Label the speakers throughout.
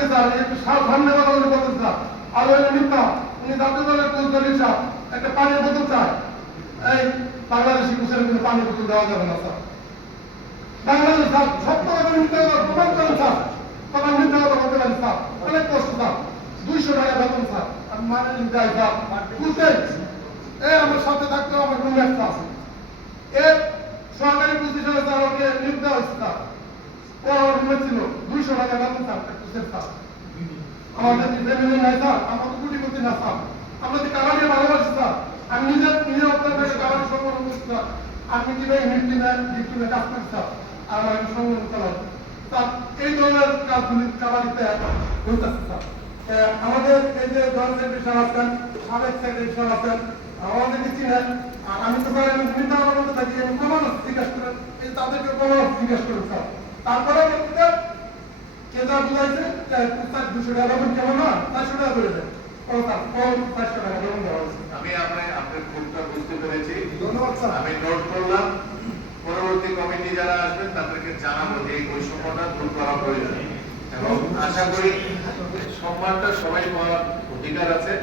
Speaker 1: কি স্যার একটু সামনে কথা বলে বলতে স্যার আর উনি জাতীয় দলের কোচ সাহেব একটা পানির বোতল চায় এই বাংলাদেশি কিন্তু পানির বোতল দেওয়া যাবে না, স্যার। বলতে দুইশো টাকা বেতন, স্যার। আমি মানে যাই স্যার বুঝতে থাকতে আমার রুমমেট, স্যার। এ, সরকারি প্রতিষ্ঠানে স্যার, ওকে হয়েছে, স্যার। ও ছিল। দুইশো টাকা বেতন স্যার কোচের স্যার। আমাদের ফ্যামিলি নাই, স্যার, আমরা তো কোটি কোটি না, স্যার। আমরা তো কাবাডি ভালোবাসি, স্যার, আমি নিজের নিজের কাছে কাবাডি সম্পর্ক করছি, স্যার। আপনি কি ভাই হিট টিমে হিট কাজ করেন স্যার, আর একটু সম্মান চালান স্যার, এই ধরনের কাজগুলি কাবাডিতে হইতেছে, স্যার। আমাদের এই যে দল সেক্রেটারি আছেন সাবেক সেক্রেটারি আছেন আমাদেরকে চিনেন? আমি তো স্যার, আমি মিথ্যা কথা থাকি, আমি প্রমাণ জিজ্ঞাসা করেন তাদেরকে প্রমাণ জিজ্ঞাসা করেন, স্যার। তারপরে বলতে যা বুঝাইছে দুশো টাকা বেতন কেমন না চারশো টাকা করে দেন ও স্যার ও চারশো টাকা বেতন দেওয়া হয়েছে।
Speaker 2: আমি আপনার আপনার ভুলটা বুঝতে পেরেছি।
Speaker 1: ধন্যবাদ স্যার।
Speaker 2: আমি নোট করলাম। পরবর্তী কমিটি যারা আসবেন তাদেরকে জানাব যে এই বৈষম্যটা দূর করা প্রয়োজন। এবং আশা করি সম্মানটা সবাই পাওয়ার অধিকার আছে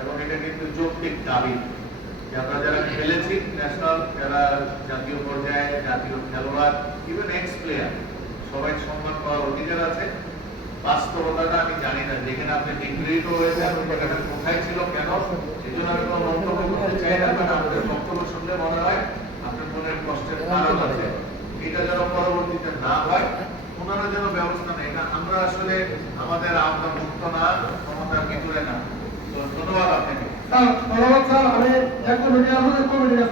Speaker 2: এবং এটা কিন্তু যৌক্তিক দাবি। আমরা যারা খেলেছি ন্যাশনাল যারা জাতীয় পর্যায়ে জাতীয় খেলোয়াড় ইভেন এক্স প্লেয়ার সবাই সম্মান অধিকার আছে। বাস্তবতাটা আমি জানি না যেখানে আপনি ডিগ্রিত হয়েছে জায়গাটা কোথায় ছিল, কেন? আমি কোনো মন্তব্য করতে চাই না বাট আপনাদের বক্তব্য শুনলে মনে হয় আপনার মনের কষ্টের কারণ আছে। এটা যেন পরবর্তীতে না হয়, ওনারা যেন ব্যবস্থা নেয়। না, আমরা আসলে আমাদের আমরা মুক্ত না ক্ষমতার ভিতরে না। ধন্যবাদ আপনাকে।
Speaker 1: আমাদের